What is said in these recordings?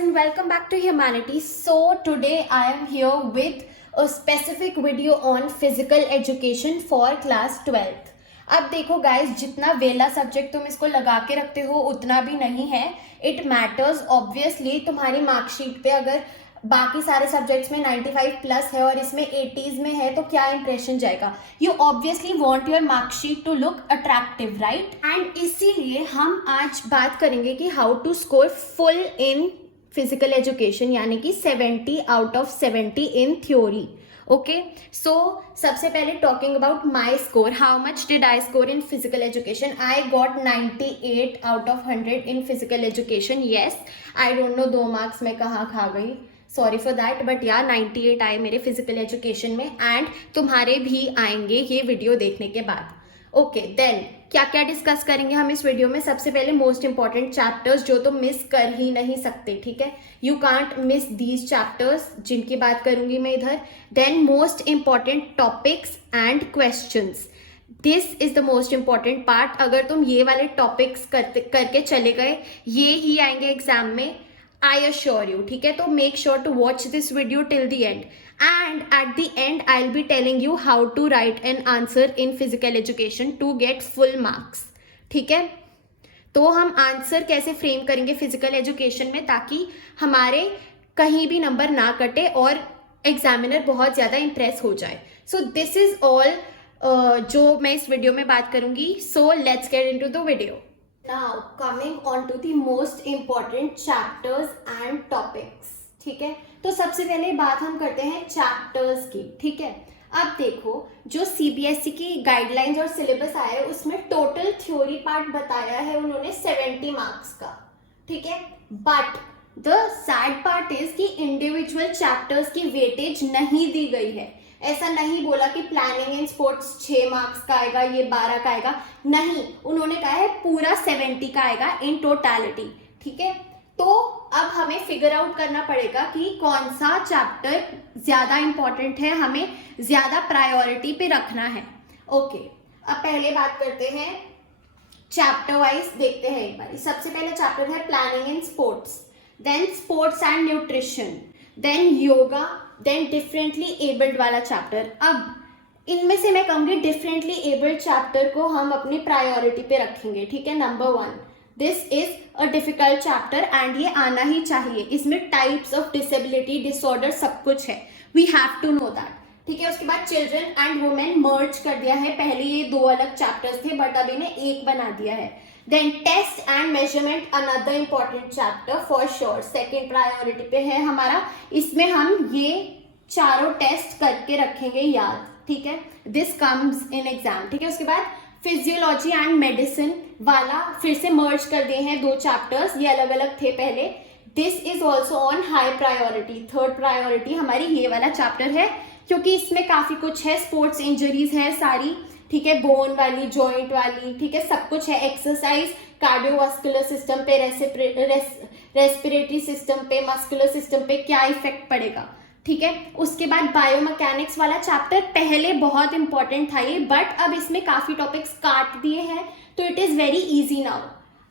and welcome back to Humanities. So today I am here with a specific video on physical education for class 12th. अब देखो guys, जितना वेला subject तुम इसको लगा के रखते हो उतना भी नहीं है. It matters obviously. तुम्हारी मार्कशीट पे अगर बाकी सारे सब्जेक्ट्स में 95 प्लस है और इसमें 80s में है तो क्या इंप्रेशन जाएगा. You obviously want your marksheet to look attractive, right? And इसीलिए हम आज बात करेंगे कि how to score full in physical education, यानी कि 70 out of 70 in theory. Okay, so सबसे पहले talking about my score. How much did I score in physical education? I got 98 out of 100 in physical education. Yes, I don't know 2 marks मैं कहाँ खा गई, sorry for that, but यार 98 आए मेरे physical education में. एंड तुम्हारे भी आएंगे ये वीडियो देखने के बाद. ओके, देन क्या क्या डिस्कस करेंगे हम इस वीडियो में. सबसे पहले मोस्ट इंपॉर्टेंट चैप्टर्स जो तुम मिस कर ही नहीं सकते, ठीक है. You can't miss these chapters जिनकी बात करूंगी मैं इधर. Then most important topics and questions. This is the most important part. अगर तुम ये वाले टॉपिक्स करके चले गए, ये ही आएंगे एग्जाम में, I assure you, ठीक है. तो make sure to watch this video till the end. And at the end, I'll be telling you how to write an answer in physical education to get full marks. ठीक है. तो हम answer कैसे frame करेंगे physical education में ताकि हमारे कहीं भी नंबर ना कटे और एग्जामिनर बहुत ज़्यादा इम्प्रेस हो जाए. सो दिस इज ऑल जो मैं इस वीडियो में बात करूंगी. So let's get into the video. Now coming on to the most important chapters and topics. ठीक है, तो सबसे पहले बात हम करते हैं चैप्टर्स की. ठीक है, अब देखो जो CBSE की गाइडलाइंस और सिलेबस आया है उसमें टोटल थ्योरी पार्ट बताया है उन्होंने 70 मार्क्स का. ठीक है, but the sad part is कि इंडिविजुअल चैप्टर्स की वेटेज नहीं दी गई है. ऐसा नहीं बोला कि प्लानिंग इन स्पोर्ट्स 6 मार्क्स का आएगा, ये 12 का आएगा. नहीं, उन्होंने कहा है पूरा 70 का आएगा इन टोटलिटी. ठीक है, तो अब हमें फिगर आउट करना पड़ेगा कि कौन सा चैप्टर ज्यादा इंपॉर्टेंट है, हमें ज्यादा प्रायोरिटी पे रखना है. ओके, अब पहले बात करते हैं चैप्टर वाइज. देखते हैं एक बार. सबसे पहले चैप्टर है planning in sports, then sports and nutrition, then yoga, then differently abled वाला चैप्टर. अब इनमें से मैं कहूंगी डिफरेंटली एबल्ड चैप्टर को हम अपनी प्रायोरिटी पे रखेंगे. ठीक है, number 1. This is a difficult chapter and ये आना ही चाहिए. इसमें टाइप्स ऑफ डिसेबिलिटी, डिसऑर्डर सब कुछ है. We have to know that. ठीक है, उसके बाद चिल्ड्रन एंड वुमेन मर्ज कर दिया है. पहले ये 2 अलग चैप्टर्स थे बट अब इन्हें एक बना दिया है. Then test and measurement, another important chapter for sure. Second priority पे है हमारा. इसमें हम ये चारों टेस्ट करके रखेंगे याद. ठीक है, दिस कम्स इन एग्जाम. ठीक है, उसके बाद फिजियोलॉजी एंड मेडिसिन वाला फिर से मर्ज कर दिए हैं 2 चैप्टर्स. ये अलग अलग थे पहले. This is also on high priority. Third priority हमारी ये वाला चैप्टर है क्योंकि इसमें काफी कुछ है. स्पोर्ट्स इंजरीज है सारी. ठीक है, बोन वाली, जॉइंट वाली, ठीक है, सब कुछ है. एक्सरसाइज कार्डियोवास्कुलर सिस्टम पे, रेस्पिरेटरी सिस्टम पे, मस्कुलर सिस्टम पे क्या इफेक्ट पड़ेगा. ठीक है, उसके बाद बायोमैकेनिक्स वाला चैप्टर पहले बहुत इंपॉर्टेंट था ये, बट अब इसमें काफी टॉपिक्स काट दिए हैं तो it is very easy now.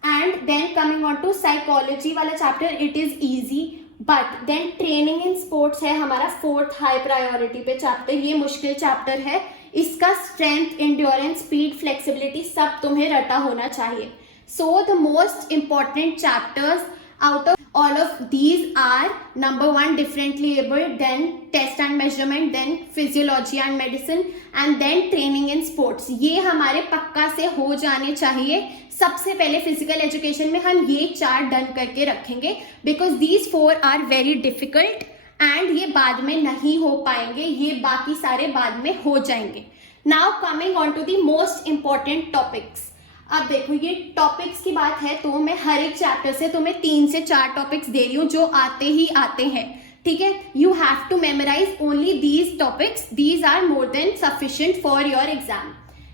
And then coming on to psychology वाला chapter, it is easy. But then training in sports है हमारा 4th हाई प्रायोरिटी पे चैप्टर. ये मुश्किल चैप्टर है. इसका स्ट्रेंथ, इंड्योरेंस, स्पीड, फ्लेक्सिबिलिटी सब तुम्हें रटा होना चाहिए. So the most important chapters out of all of these are number 1 differently abled, then test and measurement, then physiology and medicine, and then training in sports. ये हमारे पक्का से हो जाने चाहिए. सबसे पहले फिजिकल एजुकेशन में हम ये 4 डन करके रखेंगे because these 4 are very difficult and ये बाद में नहीं हो पाएंगे. ये बाकी सारे बाद में हो जाएंगे. Now coming on to the most important topics. अब देखो ये टॉपिक्स की बात है तो मैं हर एक चैप्टर से तुम्हें 3 से 4 टॉपिक्स दे रही हूँ जो आते ही आते हैं. ठीक है, you have to memorize only these topics. These are more than sufficient for your exam.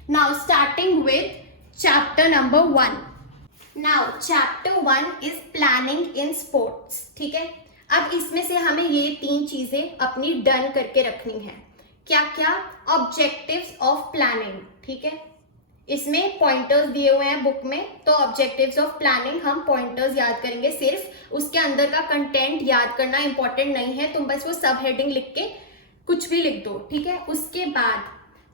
Now starting with chapter number 1. Now chapter 1 is planning in sports. ठीक है, अब इसमें से हमें ये 3 चीजें अपनी डन करके रखनी है. क्या क्या? Objectives of planning. ठीक है, इसमें पॉइंटर्स दिए हुए हैं बुक में, तो ऑब्जेक्टिव्स ऑफ प्लानिंग हम पॉइंटर्स याद करेंगे सिर्फ, उसके अंदर का कंटेंट याद करना इंपॉर्टेंट नहीं है, तुम बस वो सब हेडिंग लिख के कुछ भी लिख दो, ठीक है। उसके बाद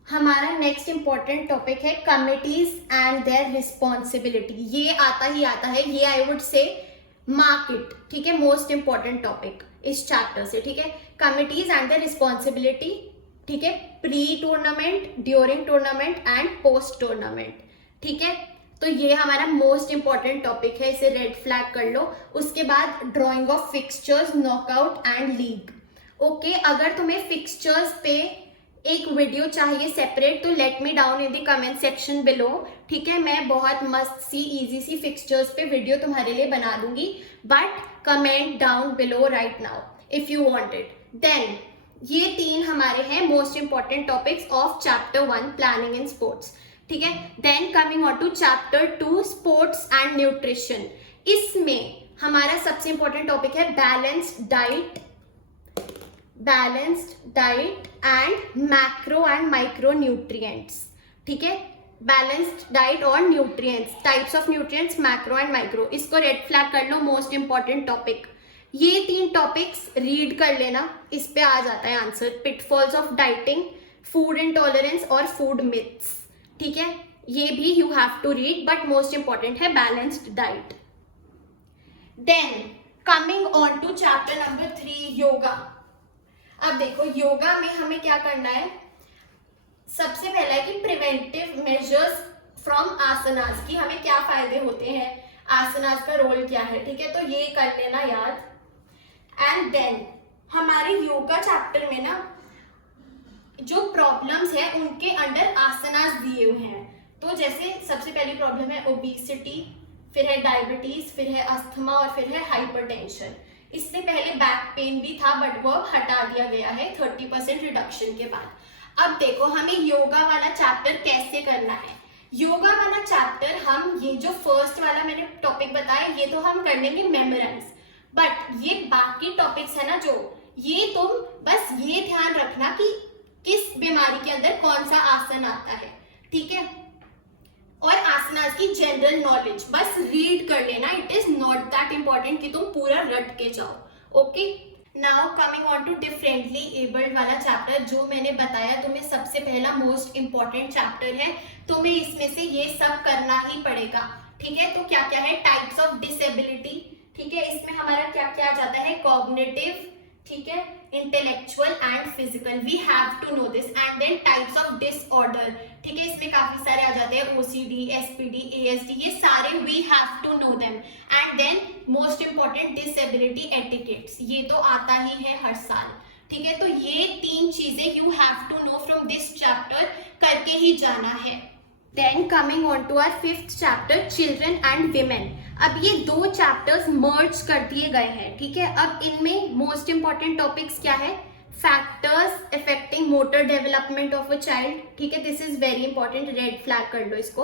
हमारा नेक्स्ट इंपॉर्टेंट टॉपिक है कमिटीज एंड देयर रिस्पॉन्सिबिलिटी। ये आता ही आता है, ये I would say mark it, ठीक है, मोस्ट इंपॉर्टेंट टॉपिक इस चैप्टर से, ठीक है। कमिटीज एंड देयर रिस्पॉन्सिबिलिटी, ठीक है, pre tournament, during tournament and post tournament, ठीक है। तो ये हमारा मोस्ट इंपॉर्टेंट टॉपिक है, इसे रेड फ्लैग कर लो। उसके बाद drawing of fixtures, knockout and league. Okay, अगर तुम्हें फिक्सचर्स पे एक वीडियो चाहिए सेपरेट, तो let me down in the comment section below, ठीक है। मैं बहुत मस्त सी इजी सी फिक्सचर्स पे वीडियो तुम्हारे लिए बना दूंगी, but comment down below right now if you want it. Then ये 3 हमारे हैं most important topics of chapter 1 planning in sports, ठीक है। Then coming on to chapter 2 sports and nutrition. इसमें हमारा सबसे इंपॉर्टेंट टॉपिक है balanced diet and macro and micro nutrients, ठीक है। बैलेंस्ड डाइट और nutrients, types of nutrients, macro and micro, इसको रेड फ्लैग कर लो, मोस्ट इंपॉर्टेंट टॉपिक। ये 3 टॉपिक्स रीड कर लेना, इस पे आ जाता है answer. Pitfalls of dieting, food intolerance और फूड मिथ्स, ठीक है, ये भी you have to read, but most important है balanced diet. Then coming on to chapter number 3 yoga. अब देखो योगा में हमें क्या करना है, सबसे पहला है कि प्रिवेंटिव मेजर्स फ्रॉम आसनास, की हमें क्या फायदे होते हैं, आसनास का रोल क्या है, ठीक है, तो ये कर लेना याद। एंड देन हमारे योगा चैप्टर में ना जो प्रॉब्लम्स है उनके अंडर आसनास दिए हुए हैं। तो जैसे सबसे पहली प्रॉब्लम है ओबेसिटी, फिर है डायबिटीज, फिर है अस्थमा और फिर है हाइपरटेंशन। इससे पहले बैक पेन भी था, बट वो हटा दिया गया है 30% रिडक्शन के बाद। अब देखो हमें योगा वाला चैप्टर कैसे करना है। योगा वाला चैप्टर हम, ये जो फर्स्ट वाला मैंने टॉपिक बताया, ये तो हम कर लेंगे मेमोराइज, बट ये बाकी टॉपिक्स है ना जो, ये तुम बस ये ध्यान रखना कि किस बीमारी के अंदर कौन सा आसन आता है, ठीक है, और आसनास की जनरल नॉलेज बस रीड कर लेना, it is not that important कि तुम पूरा रट के जाओ। Okay, now coming on to differently abled वाला चैप्टर, जो मैंने बताया तुम्हें सबसे पहला मोस्ट इंपॉर्टेंट चैप्टर है, तुम्हें इसमें से ये सब करना ही पड़ेगा, ठीक है। तो क्या क्या है, टाइप्स ऑफ डिसेबिलिटी, ठीक है, इसमें हमारा क्या क्या आ जाता है, कॉग्निटिव, ठीक है, intellectual and physical, we have to know this. And then types of disorder, ठीक है, इसमें काफी सारे आ जाते हैं, ओसीडी, एसपीडी, एएसडी, ये सारे we have to know them. And then most important disability etiquettes, ये तो आता ही है हर साल, ठीक है। तो ये 3 चीजें you have to know from this chapter, करके ही जाना है। Then coming on to our 5th chapter children and women. अब ये 2 चैप्टर्स मर्ज कर दिए गए हैं, ठीक है। अब इनमें मोस्ट इंपॉर्टेंट टॉपिक्स क्या है, factors affecting motor development of a child, ठीक है, this is very important, red flag कर लो इसको।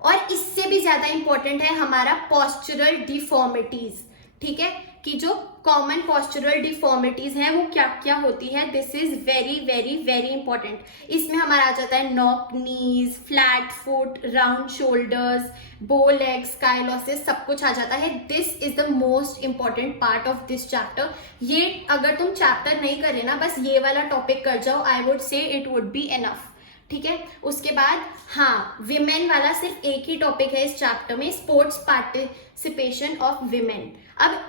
और इससे भी ज्यादा इंपॉर्टेंट है हमारा पॉस्चरल डिफॉर्मिटीज, ठीक है, कि जो कॉमन पॉस्चरल डिफॉर्मिटीज हैं वो क्या क्या होती है, this is very very very important. इसमें हमारा आ जाता है knock knees, flat foot, round shoulders, bow legs, scoliosis, सब कुछ आ जाता है। This is the most important part of this chapter. ये अगर तुम चैप्टर नहीं करे ना, बस ये वाला टॉपिक कर जाओ, I would say it would be enough, ठीक है। उसके बाद हाँ, विमेन वाला सिर्फ एक ही टॉपिक है इस चैप्टर में, स्पोर्ट्स पार्टिसिपेशन ऑफ विमेन। अब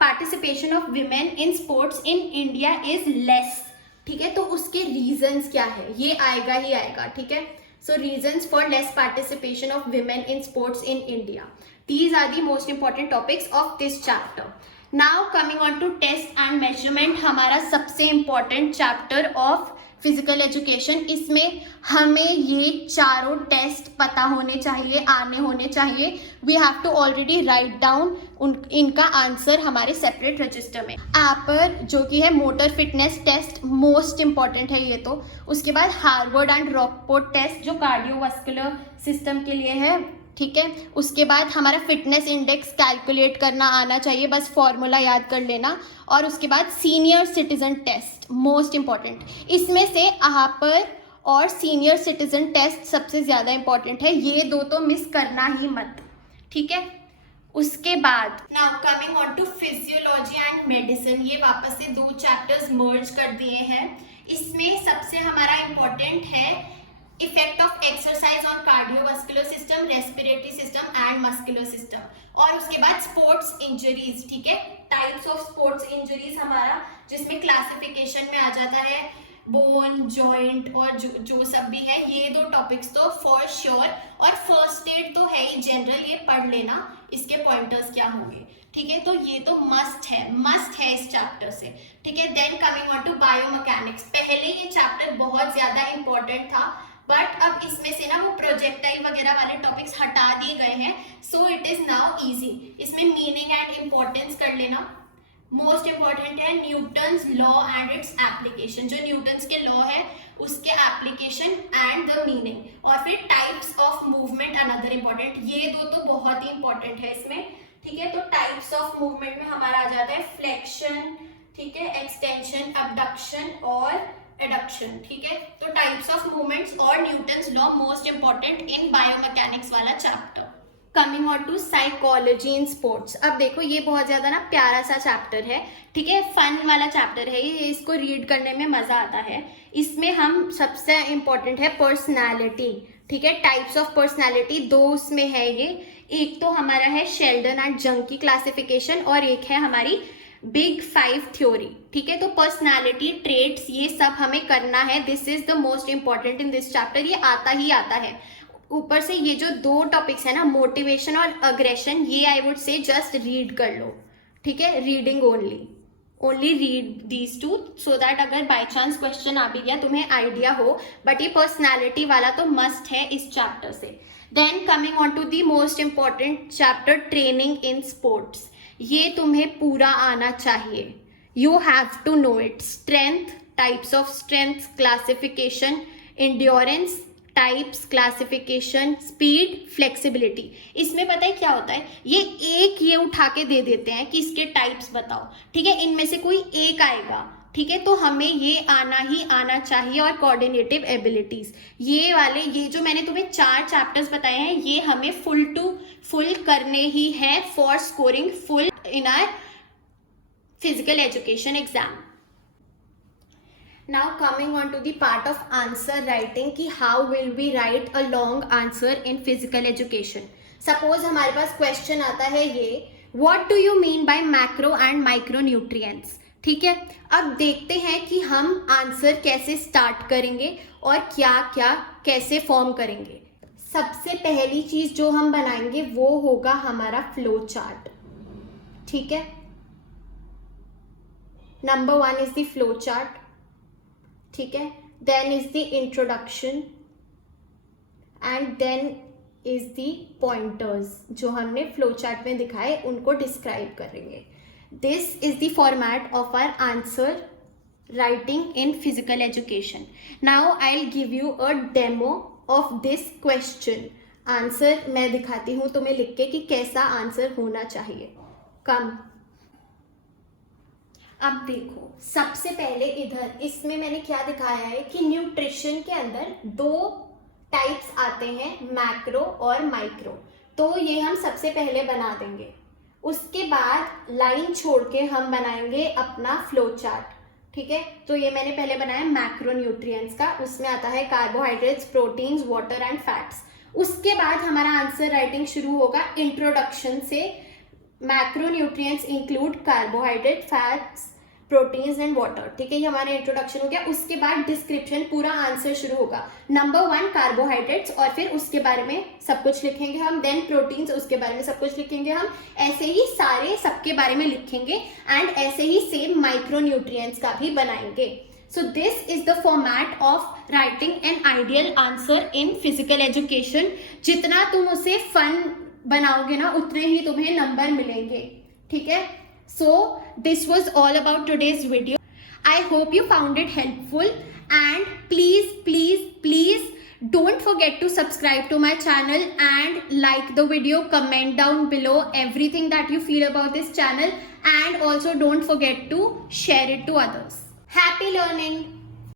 participation of women in sports in India is less, ठीक है, तो उसके रीजंस क्या है, ये आएगा ही आएगा, ठीक है। So reasons for less participation of women in sports in India, these are the most important topics of this chapter. Now coming on to test and measurement, हमारा सबसे important chapter of physical education. इसमें हमें ये चारों test पता होने चाहिए, आने होने चाहिए। We have to already write down इनका आंसर हमारे सेपरेट रजिस्टर में। एपर जो कि है motor fitness test, most important है ये तो। उसके बाद हार्वर्ड एंड रॉकपोर्ट टेस्ट जो कार्डियोवास्कुलर सिस्टम के लिए है, ठीक है। उसके बाद हमारा फिटनेस इंडेक्स कैलकुलेट करना आना चाहिए, बस फॉर्मूला याद कर लेना। और उसके बाद senior citizen test, most important. इसमें से आपर और सीनियर सिटीजन टेस्ट सबसे ज़्यादा इंपॉर्टेंट है, ये दो तो मिस करना ही मत, ठीक है। उसके बाद now coming on to physiology and medicine, ये वापस से 2 चैप्टर्स मर्ज कर दिए हैं। इसमें सबसे हमारा इंपॉर्टेंट है effect of exercise on cardiovascular system, respiratory system and muscular system, और उसके बाद स्पोर्ट्स इंजरीज, ठीक है, टाइप्स ऑफ स्पोर्ट्स इंजरीज हमारा, जिसमें क्लासिफिकेशन में आ जाता है बोन, जॉइंट और जो सब भी है, ये 2 टॉपिक्स तो फॉर श्योर। और फर्स्ट एड तो है ही जनरल, ये पढ़ लेना, इसके पॉइंटर्स क्या होंगे, ठीक है, तो ये तो मस्ट है इस चैप्टर से, ठीक है। Then coming on to biomechanics, पहले ये चैप्टर बहुत ज्यादा इंपॉर्टेंट था, बट अब इसमें से ना वो प्रोजेक्टाइल वगैरह वाले टॉपिक्स हटा दिए गए हैं, so it is now easy. इसमें मीनिंग एंड इम्पोर्टेंस कर लेना। मोस्ट इंपॉर्टेंट है Newton's law and its application, जो न्यूटन्स के लॉ है उसके एप्लीकेशन एंड द मीनिंग, और फिर types of movement another important, ये 2 तो बहुत ही इंपॉर्टेंट है इसमें, ठीक है। तो टाइप्स ऑफ मूवमेंट में हमारा आ जाता है फ्लेक्शन, ठीक है, एक्सटेंशन, अबडक्शन और एडक्शन, ठीक है। तो टाइप्स ऑफ मूवमेंट्स और Newton's law most important in biomechanics वाला chapter. Coming on to psychology in sports, अब देखो ये बहुत ज्यादा ना प्यारा सा चैप्टर है, ठीक है, फन वाला चैप्टर है ये, इसको रीड करने में मजा आता है। इसमें हम सबसे इंपॉर्टेंट है पर्सनालिटी, ठीक है, टाइप्स ऑफ पर्सनालिटी 2 उसमें है ये, एक तो हमारा है शेल्डन एंड जंग की क्लासिफिकेशन और एक है हमारी बिग 5 थ्योरी, ठीक है। तो पर्सनालिटी ट्रेट्स ये सब हमें करना है, this is the most important in this chapter, ये आता ही आता है। ऊपर से ये जो 2 टॉपिक्स है ना, मोटिवेशन और अग्रेशन, ये I would say just read कर लो, ठीक है, reading only read these 2 so that अगर बाय चांस क्वेश्चन आ भी गया तुम्हें आइडिया हो, बट ये पर्सनालिटी वाला तो मस्ट है इस चैप्टर से। Then coming on to the most important chapter training in sports, ये तुम्हें पूरा आना चाहिए, you have to know it. Strength, types of strength classification, endurance types classification, speed, flexibility. इसमें पता है क्या होता है, ये उठा के दे देते हैं कि इसके टाइप्स बताओ, ठीक है, इनमें से कोई एक आएगा, ठीक है, तो हमें ये आना ही आना चाहिए। और कोऑर्डिनेटिव एबिलिटीज, ये जो मैंने तुम्हें 4 चैप्टर्स बताए हैं, ये हमें फुल टू फुल करने ही है for scoring full in our physical education exam. Now coming on to the part of answer writing कि how will we write a long answer in physical education। Suppose हमारे पास question आता है ये what do you mean by macro and micronutrients, ठीक है। अब देखते हैं कि हम आंसर कैसे स्टार्ट करेंगे और क्या क्या कैसे फॉर्म करेंगे। सबसे पहली चीज जो हम बनाएंगे वो होगा हमारा फ्लो चार्ट, ठीक है। Number 1 is the flow chart, ठीक है, then is the introduction and then is the pointers, जो हमने फ्लो चार्ट में दिखाए उनको डिस्क्राइब करेंगे। This is the format of our answer writing in physical education. Now I will give you a demo of this question. Answer मैं दिखाती हूँ तुम्हें लिख के कि कैसा आंसर होना चाहिए। कम, अब देखो सबसे पहले इधर इसमें मैंने क्या दिखाया है कि न्यूट्रिशन के अंदर 2 टाइप्स आते हैं, मैक्रो और माइक्रो, तो ये हम सबसे पहले बना देंगे। उसके बाद लाइन छोड़ के हम बनाएंगे अपना फ्लो चार्ट, ठीक है। तो ये मैंने पहले बनाया मैक्रो न्यूट्रिएंट्स का, उसमें आता है carbohydrates, proteins, water and fats. उसके बाद हमारा आंसर राइटिंग शुरू होगा इंट्रोडक्शन से। Macro nutrients include carbohydrate, fats, proteins and water, ठीक है, ये हमारा इंट्रोडक्शन हो गया। उसके बाद डिस्क्रिप्शन, पूरा आंसर शुरू होगा। नंबर 1 कार्बोहाइड्रेट्स, और फिर उसके बारे में सब कुछ लिखेंगे हम। देन प्रोटीन्स, उसके बारे में सब कुछ लिखेंगे हम। ऐसे ही सारे सबके बारे में लिखेंगे एंड ऐसे ही सेम माइक्रो न्यूट्रिएंट्स का भी बनाएंगे। So this is the format of writing an ideal answer in physical education. जितना तुम उसे फन बनाओगे ना, उतने ही तुम्हें नंबर मिलेंगे, ठीक है। So this was all about today's video. I hope you found it helpful, and please don't forget to subscribe to my channel and like the video, comment down below everything that you feel about this channel, and also don't forget to share it to others. Happy learning!